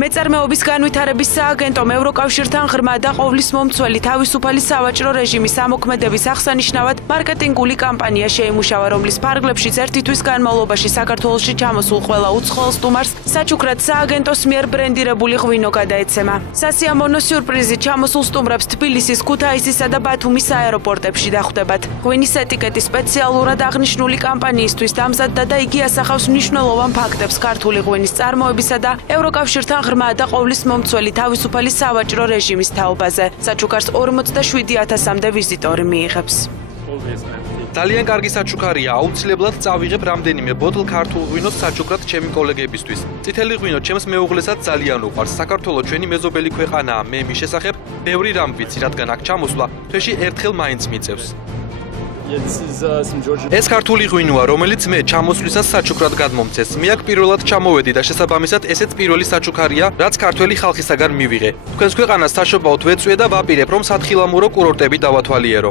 მეწარმეობის განვითარების სააგენტომ ევროკავშირთან ღრმა და ყოვლის მომცველი თავისუფალი სავაჭრო რეჟიმის ამოქმედების აღსანიშნავად მარკეტინგული კამპანია შეიმუშავა, რომლის ფარგლებშიც ერთი თვის განმავლობაში საქართველოში ჩამოსულ ყველა უცხოელ სტუმარს საჩუქრად სააგენტოს მიერ ბრენდირებული ღვინო გადაეცემა. სასიამოვნო სიურპრიზი ჩამოსულ სტუმრებს თბილისის, ქუთაისისა და ბათუმის აეროპორტებში დახვდებათ. ღვინის ეტიკეტი სპეციალურად აღნიშნული კამპანიისთვის დამზადდა და იგი ასახავს მნიშვნელოვან ფაქტებს ქართული ღვინის წარმოებისა და ევროკავშირთან ღრმა და ყოვლის მომცველი თავისუფალი სავაჭრო რეჟიმის თაობაზე. საჩუქარს 47,000-მდე ვიზიტორი მიიღებს. ძალიან კარგი საჩუქარია, აუცილებლად წავიღებ რამდენიმე ბოთლ ქართულ ღვინოს საჩუქრად ჩემი კოლეგებისთვის. წითელი ღვინო ჩემს მეუღლესაც ძალიან უყვარს. საქართველო ჩვენი მეზობელი ქვეყანაა. მე მის შესახებ ბევრი რამ ვიცი, რადგან აქ ჩამოსვლა თვეში ერთხელ მაინც მიწევს. ეს ქართული ღვინოა, რომელიც მე ჩამოსვლისას საჩუქრად გადმომცეს. მე აქ პირველად ჩამოვედი და შესაბამისად ესეც პირველი საჩუქარია, რაც ქართველი ხალხისაგან მივიღე. თქვენს ქვეყანას საშობაოდ ვეწვიე და ვაპირებ, რომ სათხილამურო კურორტები დავათვალიერო.